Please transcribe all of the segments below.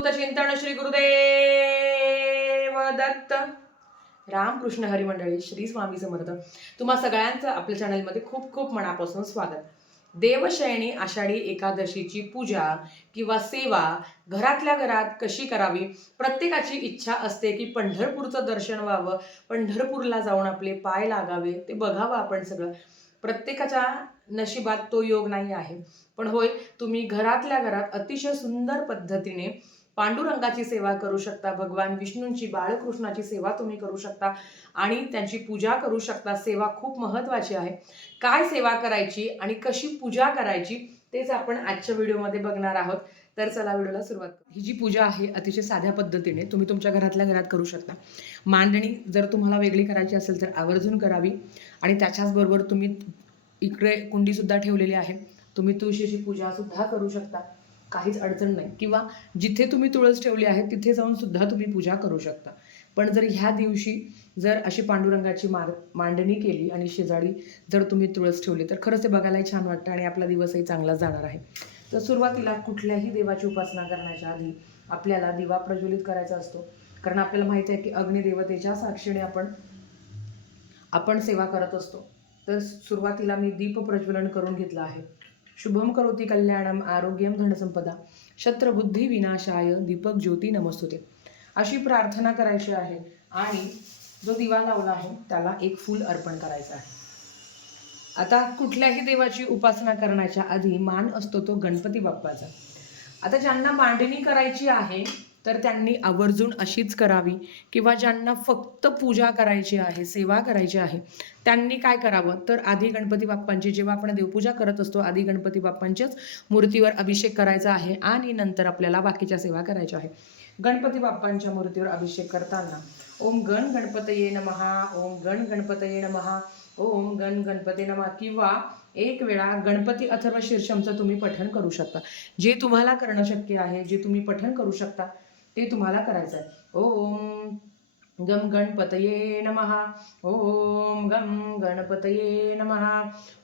अवधूत चिंतन श्री गुरुदेव दत्त. रामकृष्ण हरी मंडळी, श्री स्वामी समर्थ. तुम्हा सगळ्यांचं आपल्या चॅनलमध्ये खूप खूप मनापासून स्वागत. देवशयनी आषाढी एकादशीची पूजा किंवा सेवा घरातल्या घरात कशी करावी. प्रत्येकाची इच्छा असते की पंढरपूरचं दर्शन व्हावं, पंढरपूरला जाऊन आपले पाय लागावे, ते बघावं आपण सगळं. प्रत्येकाच्या नशिबात तो योग नाही आहे. पण होय, तुम्ही घरातल्या घरात अतिशय सुंदर पद्धतीने पांडुरंगाची सेवा करू शकता, भगवान विष्णूंची, बाळकृष्णाची सेवा तुम्ही करू शकता आणि त्यांची पूजा करू शकता. सेवा खूप महत्त्वाची आहे. काय सेवा करायची आणि कशी पूजा करायची तेच आपण आजच्या व्हिडिओमध्ये बघणार आहोत. तर चला व्हिडिओला सुरुवात करू. ही जी पूजा आहे अतिशय साध्या पद्धतीने तुम्ही तुमच्या घरातल्या घरात करू शकता. मांडणी जर तुम्हाला वेगळी करायची असेल तर आवर्जून करावी आणि त्याच्याचबरोबर तुम्ही इकडे कुंडीसुद्धा ठेवलेली आहे. तुम्ही तुळशीची पूजा सुद्धा करू शकता, काहीच अडचण नाही. किंवा जिथे तुम्ही तुळस ठेवली आहे तिथे जाऊन सुद्धा तुम्ही पूजा करू शकता. पण जर ह्या दिवशी जर अशी पांडुरंगाची मांडणी केली आणि शेजारी जर तुम्ही तुळस ठेवली तर खरंच ते बघायलाही छान वाटतं आणि आपला दिवसही चांगला जाणार आहे. तर सुरुवातीला कुठल्याही देवाची उपासना करण्याच्या आधी आपल्याला दिवा प्रज्वलित करायचा असतो. कारण आपल्याला माहिती आहे की अग्निदेवतेच्या साक्षीने आपण सेवा करत असतो. तर सुरुवातीला मी दीप प्रज्वलन करून घेतलं आहे. शुभम करोति कल्याणम आरोग्यम धनसंपदा शत्रबुद्धी विनाशाय दीपक ज्योती नमस्तुते, अशी प्रार्थना करायची आहे. आणि जो दिवा लावला आहे त्याला एक फूल अर्पण करायचं आहे. आता कुठल्याही देवाची उपासना करण्याच्या आधी मान असतो तो गणपती बाप्पाचा. आता ज्यांना मांडणी करायची आहे तर त्यांनी आवर्जून अशीच करावी, किंवा ज्यांना फक्त पूजा करायची आहे, सेवा करायची आहे, त्यांनी काय करावं तर आधी गणपती बाप्पांची, जेव्हा आपण देवपूजा करत असतो आधी गणपती बाप्पांच्याच मूर्तीवर अभिषेक करायचा आहे आणि नंतर आपल्याला बाकीच्या सेवा करायच्या आहे. गणपती बाप्पांच्या मूर्तीवर अभिषेक करताना ओम गण गणपतये नमः, ओम गण गणपतये नमः, ओम गण गणपती नमः, किंवा एक वेळा गणपती अथर्व शीर्षमचं तुम्ही पठण करू शकता. जे तुम्हाला करणं शक्य आहे, जे तुम्ही पठण करू शकता ते तुम्हाला करायचं आहे. ओम गम गणपतये नमः, ओम गम गणपतये नमः,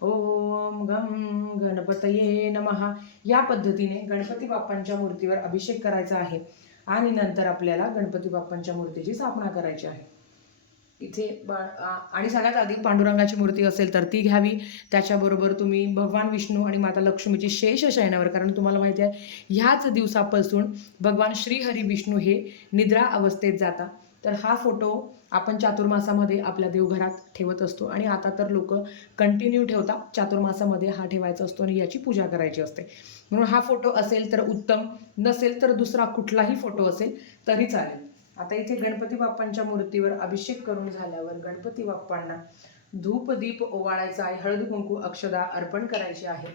ओम गम गणपतये नमः. या पद्धतीने गणपती बाप्पांच्या मूर्तीवर अभिषेक करायचा आहे आणि नंतर आपल्याला गणपती बाप्पांच्या मूर्तीची स्थापना करायची आहे. इथे आणि सगळ्यात आधी पांडुरंगाची मूर्ती असेल तर ती घ्यावी. त्याच्याबरोबर तुम्ही भगवान विष्णू आणि माता लक्ष्मीची शेष शयनावर, कारण तुम्हाला माहिती आहे ह्याच दिवसापासून भगवान श्रीहरी विष्णू हे निद्रा अवस्थेत जातात. तर हा फोटो आपण चातुर्मासामध्ये आपल्या देवघरात ठेवत असतो आणि आता तर लोक कंटिन्यू ठेवतात. चातुर्मासामध्ये हा ठेवायचा असतो आणि याची पूजा करायची असते. म्हणून हा फोटो असेल तर उत्तम, नसेल तर दुसरा कुठलाही फोटो असेल तरी चालेल. आता इथे गणपती बाप्पांच्या मूर्तीवर अभिषेक करून झाल्यावर गणपती बाप्पांना धूप दीप ओवाळायचा आहे, हळद कुंकू अक्षदा अर्पण करायची आहे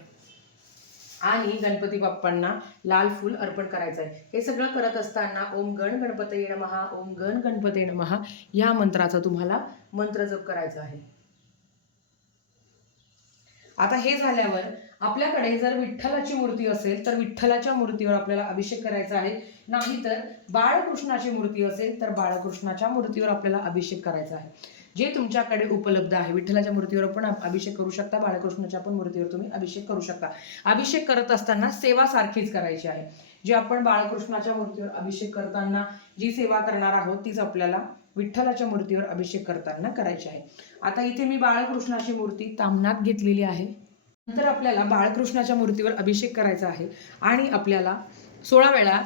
आणि गणपती बाप्पांना लाल फूल अर्पण करायचं आहे. हे सगळं करत असताना ओम गण गणपतये नमः, ओम गण गणपतये नमः या मंत्राचा तुम्हाला मंत्र जप करायचा आहे. आता हे झाल्यावर आपल्याकडे जर विठ्ठलाची मूर्ती असेल तर विठ्ठलाच्या मूर्तीवर आपल्याला अभिषेक करायचा आहे. नाहीतर बाळकृष्णाची मूर्ती असेल तर बाळकृष्णाच्या मूर्तीवर आपल्याला अभिषेक करायचा आहे. जे तुमच्याकडे उपलब्ध आहे. विठ्ठलाच्या मूर्तीवर पण अभिषेक करू शकता, बाळकृष्णाच्या पण मूर्तीवर तुम्ही अभिषेक करू शकता. अभिषेक करत असताना सेवा सारखीच करायची आहे. जी आपण बाळकृष्णाच्या मूर्तीवर अभिषेक करताना जी सेवा करणार आहोत तीच आपल्याला विठ्ठलाच्या मूर्तीवर अभिषेक करताना करायची आहे. आता इथे मी बाळकृष्णाची मूर्ती ताम्हनात घेतलेली आहे. नंतर आपल्याला बाळकृष्णाच्या मूर्तीवर अभिषेक करायचा आहे आणि आपल्याला 16 वेळा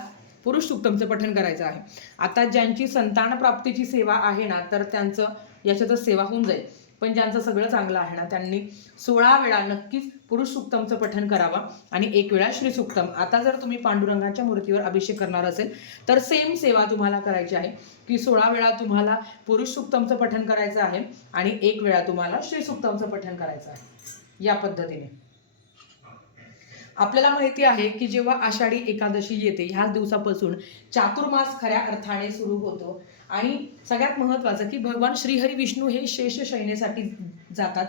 पुरुष सूक्तमचं पठण करायचं आहे. आता ज्यांची संतान प्राप्तीची सेवा आहे ना तर त्यांचं याच्यातच सेवा होऊन जाईल. पण ज्यांचं सगळं चांगलं आहे ना त्यांनी 16 वेळा नक्कीच पुरुष सूक्तमचं पठण करावा आणि 1 वेळा श्री सूक्तम. आता जर तुम्ही पांडुरंगाच्या मूर्तीवर अभिषेक करणार असेल तर सेम सेवा तुम्हाला करायची आहे की 16 वेळा तुम्हाला पुरुष सूक्तमचं पठण करायचं आहे आणि 1 वेळा तुम्हाला श्री सूक्तमचं पठण करायचं आहे. या पद्धतीने आपल्याला माहिती आहे की जेव्हा आषाढी एकादशी येते ह्याच दिवसापासून चातुर्मास खऱ्या अर्थाने सुरू होतो. आणि सगळ्यात महत्त्वाचं की भगवान श्रीहरी विष्णू हे शेष शयनेसाठी जातात.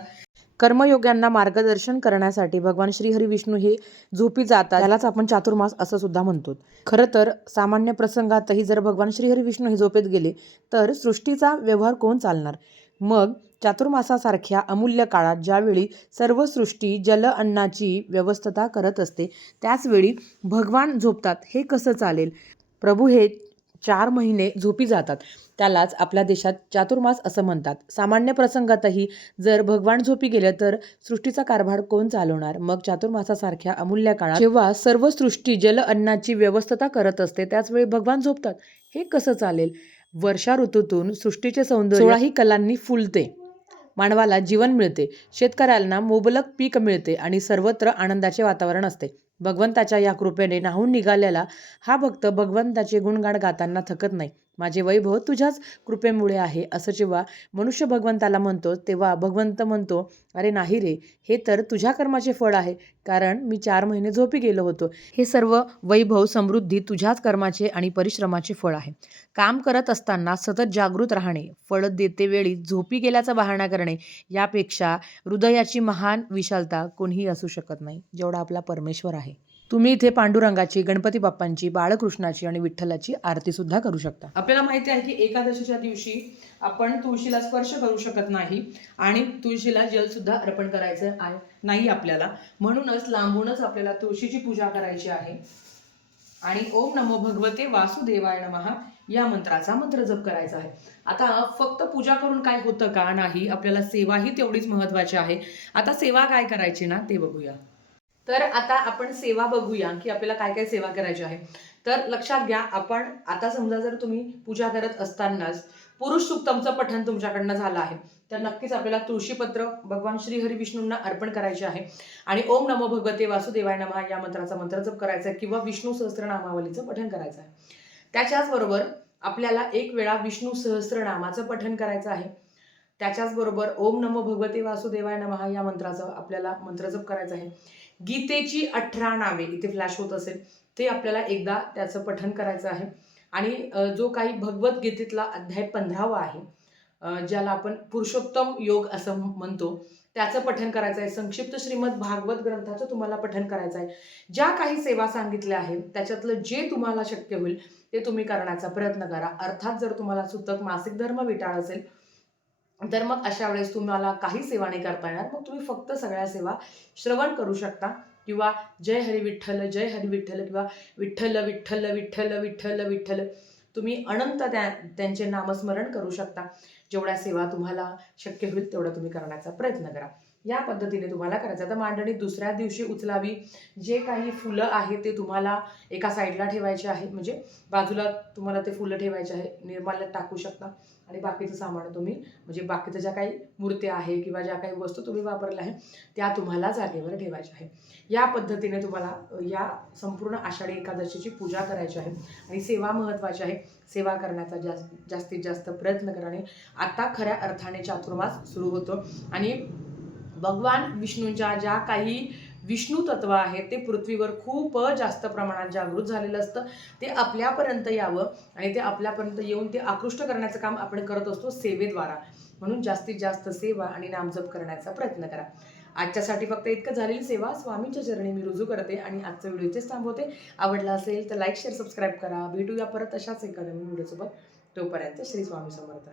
कर्मयोग्यांना मार्गदर्शन करण्यासाठी भगवान श्रीहरी विष्णू हे झोपी जातात. त्यालाच आपण चातुर्मास असं सुद्धा म्हणतो. खरं तर सामान्य प्रसंगातही जर भगवान श्रीहरी विष्णू हे झोपेत गेले तर सृष्टीचा व्यवहार कोण चालणार. मग चातुर्मासासारख्या अमूल्य काळात ज्यावेळी सर्व सृष्टी जल अन्नाची व्यवस्था करत असते त्याचवेळी भगवान झोपतात, हे कसं चालेल. प्रभू हे 4 महिने झोपी जातात, त्यालाच आपल्या देशात चातुर्मास असं म्हणतात. सामान्य प्रसंगातही जर भगवान झोपी गेले तर सृष्टीचा कारभार कोण चालवणार? मग चातुर्मासासारख्या अमूल्य काळात जेव्हा सर्व सृष्टी जल अन्नाची व्यवस्था करत असते त्याचवेळी भगवान झोपतात, हे कसं चालेल? वर्षा ऋतूतून सृष्टीचे सौंदर्य 16ही कलांनी फुलते, मानवाला जीवन मिळते, शेतकऱ्यांना मुबलक पीक मिळते आणि सर्वत्र आनंदाचे वातावरण असते. भगवंताच्या या कृपेने न्हाऊन निघालेला हा भक्त भगवंताचे गुणगान गाताना थकत नाही. माझे वैभव तुझ्याच कृपेमुळे आहे असं जेव्हा मनुष्य भगवंताला म्हणतो तेव्हा भगवंत म्हणतो, अरे नाही रे, हे तर तुझ्या कर्माचे फळ आहे, कारण मी 4 महिने झोपी गेलो होतो. हे सर्व वैभव समृद्धी तुझ्याच कर्माचे आणि परिश्रमाचे फळ आहे. काम करत असताना सतत जागृत राहणे, फळ देते वेळी झोपी गेल्याचा बहाणा करणे, यापेक्षा हृदयाची महान विशालता कोणीही असू शकत नाही, जेवढा आपला परमेश्वर आहे. तुम्ही इथे पांडुरंगाची, गणपती बाप्पांची, बाळकृष्णाची आणि विठ्ठलाची आरती सुद्धा करू शकता. आपल्याला माहिती आहे की एकादशीच्या दिवशी आपण तुळशीला स्पर्श करू शकत नाही आणि तुळशीला जल सुद्धा अर्पण करायचं नाही आपल्याला. म्हणूनच लांबूनच आपल्याला तुळशीची पूजा करायची आहे आणि ओम नमो भगवते वासुदेवाय नमः या मंत्राचा मंत्र जप करायचा आहे. आता फक्त पूजा करून काय होतं का? नाही, आपल्याला सेवाही तेवढीच महत्वाची आहे. आता सेवा काय करायची ना ते बघूया. तर आता आपण सेवा बघूया की आपल्याला काय काय सेवा करायची आहे. तर लक्षात घ्या, आपण आता समजा जर तुम्ही पूजा करत असतानाच पुरुष सुक्तमचं पठण तुमच्याकडनं झालं आहे तर नक्कीच आपल्याला तुळशीपत्र भगवान श्री हरी विष्णूंना अर्पण करायचे आहे आणि ओम नमो भगवते वासुदेवाय नमः या मंत्राचा मंत्र जप करायचा आहे किंवा विष्णू सहस्त्रनामावलीचं पठण करायचं आहे. त्याच्याचबरोबर आपल्याला एक वेळा विष्णू सहस्त्रनामाचं पठण करायचं आहे. त्याच्याचबरोबर ओम नमो भगवते वासुदेवाय नमः या मंत्राचं आपल्याला मंत्रजप करायचं आहे. गीतेची 18 नावे इथे फ्लॅश होत असेल ते आपल्याला एकदा त्याचं पठण करायचं आहे आणि जो काही भगवद्गीतेतला अध्याय 15वा आहे, ज्याला आपण पुरुषोत्तम योग असं म्हणतो, त्याचं पठण करायचं आहे. संक्षिप्त श्रीमद भागवत ग्रंथाचं तुम्हाला पठण करायचं आहे. ज्या काही सेवा सांगितल्या आहेत त्याच्यातलं जे तुम्हाला शक्य होईल ते तुम्ही करण्याचा प्रयत्न करा. अर्थात जर तुम्हाला सुतक मासिक धर्म विटाळ असेल तर मग अशा वेळेस तुम्हाला काही सेवा नाही करता येणार. मग तुम्ही फक्त सगळ्या सेवा श्रवण करू शकता किंवा जय हरी विठ्ठल, जय हरी विठ्ठल किंवा विठ्ठल विठ्ठल विठ्ठल विठ्ठल विठ्ठल तुम्ही अनंत त्यांचे नामस्मरण करू शकता. जेवढ्या सेवा तुम्हाला शक्य होईल तेवढं तुम्ही करण्याचा प्रयत्न करा. या पद्धतीने तुम्हाला करायचं. आता मांडणी दुसऱ्या दिवशी उचलावी. जे काही फुलं आहे ते तुम्हाला एका साईडला ठेवायचे आहे, म्हणजे बाजूला तुम्हाला ते फुलं ठेवायचे आहे, निर्माल्यात टाकू शकता आणि बाकीचं सामान तुम्ही म्हणजे बाकीचं ज्या काही मूर्त्या आहे किंवा ज्या काही वस्तू तुम्ही वापरल्या आहे त्या तुम्हाला जागेवर ठेवायच्या आहे. या पद्धतीने तुम्हाला या संपूर्ण आषाढी एकादशीची पूजा करायची आहे आणि सेवा महत्त्वाची आहे. सेवा करण्याचा जास्तीत जास्त प्रयत्न करा. आणि आता खऱ्या अर्थाने चातुर्मास सुरू होतो आणि भगवान विष्णूंच्या ज्या काही विष्णू तत्व आहे ते पृथ्वीवर खूप जास्त प्रमाणात जागृत झालेलं असतं. ते आपल्यापर्यंत यावं आणि ते आपल्यापर्यंत येऊन ते आकृष्ट करण्याचं काम आपण करत असतो सेवेद्वारा. म्हणून जास्तीत जास्त सेवा आणि नामजप करण्याचा प्रयत्न करा. आजच्यासाठी फक्त इतकं झालेली सेवा स्वामींच्या चरणी मी रुजू करते आणि आजचा व्हिडिओ इथेच थांबवते. आवडला असेल तर लाईक शेअर सबस्क्राईब करा. भेटूया परत अशाच एका नवीन व्हिडिओसोबत. तोपर्यंत श्री स्वामी समर्थ.